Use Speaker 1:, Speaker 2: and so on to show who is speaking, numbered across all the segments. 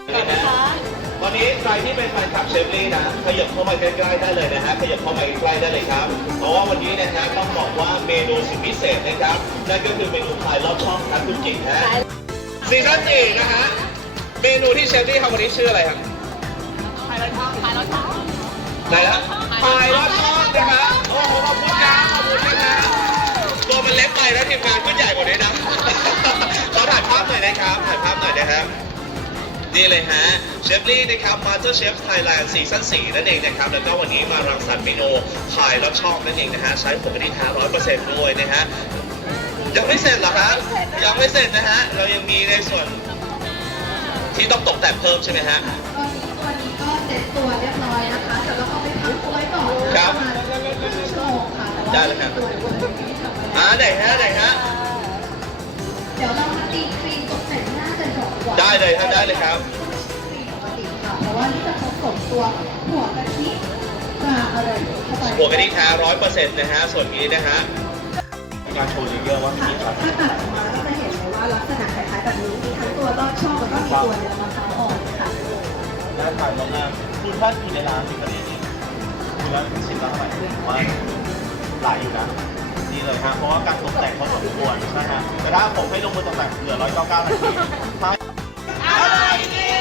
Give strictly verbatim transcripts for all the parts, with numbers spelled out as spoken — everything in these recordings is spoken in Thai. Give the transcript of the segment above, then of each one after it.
Speaker 1: ตอนนี้ใครที่เป็นแฟนคลับเชฟลี่นะขยับเข้ามาใกล้ๆได้เลยนะฮะขยับเข้ามาใกล้ๆได้เลยครับเพราะว่าวันนี้นะฮะต้องบอกว่าเมนูสุดพิเศษนะครับนั่นก็คือเมนูพายลอดช่องครับคุณจิ๋งฮะซีซั่นสี่นะฮะเมนูที่เชฟลี่ทำวันนี้ชื่ออะไรครับพายลอดช่องพายลอดช่องไหนละพายลอดช่องนะครับโอ้โหขอบคุณนะขอบคุณนะตัวมันเล็กไปแล้วทีมงานก็ใหญ่กว่านี้นะขอถ่ายภาพหน่อยนะครับถ่ายภาพหน่อยนะครับนี่เลยฮะเชฟลี่นะครับ Master Chef Thailand ซีซั่นสี่นั่นเองนะครับแล้วก็วันนี้มารังสรรค์เมนูพายลอดช่องนั่นเองนะฮะใช้ผงกะทิแท้ร้อยเปอร์เซ็นต์ด้วยนะฮะยังไม่เสร็จเหรอครับยังไม่เสร็จนะฮะเรายังมีในส่วนที่ต้องตกแต่งเพิ่มใช่ไหมฮะ
Speaker 2: ตอนนี้ตัวนี้ก็เสร็จตัวเรียบร้อยนะคะเดี๋ยวเราเอาไปพักเอาไว้ก่อนประมาณครึ่งชั่วโมงค่ะแต่ว่าตัวเดี๋ยววันนี้ทำอะไร
Speaker 1: อ่าไหนฮะไหนฮะ
Speaker 2: เดี๋ยวเรามาตีครีมตกแต่งหน้ากันก่อนดีกว่า
Speaker 1: ได้เลยครับได้เลยครับ
Speaker 2: ครีมปกติค่ะเพราะว่านี่จะผสมตัวหัวกะทิปลาอะไรเข้าไป
Speaker 1: หัวกะทิแท้ร้อยเปอร์เซ็นต์นะฮะส่วนนี้นะฮะการโชว์เยอะๆว่ามีครับ
Speaker 2: ถ้าตัดออกมาก็จะเห็นเลยว่าลักษณะคล้ายๆแบบนี้มีทั้งตัวลอดช่องแล้วก็มีตัวเนื้อมะพร้าวอ่อนค่ะ
Speaker 1: น่าทานมากๆคุณถ้ากินในร้านที่ประเทศนี้คุณแล้วชิ้นละเท่าไหร่ว่าหลายอยู่นะนี่เลยฮะเพราะว่าการตกแต่งพอสมควรนะฮะแต่ถ้าผมให้ลงมือตกแต่งเหลือร้อยเก้าเก้านาทีอะไรนี่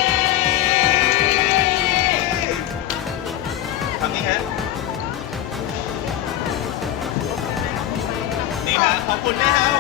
Speaker 1: ทำนี่ฮะนี่ฮะขอบคุณนะฮะ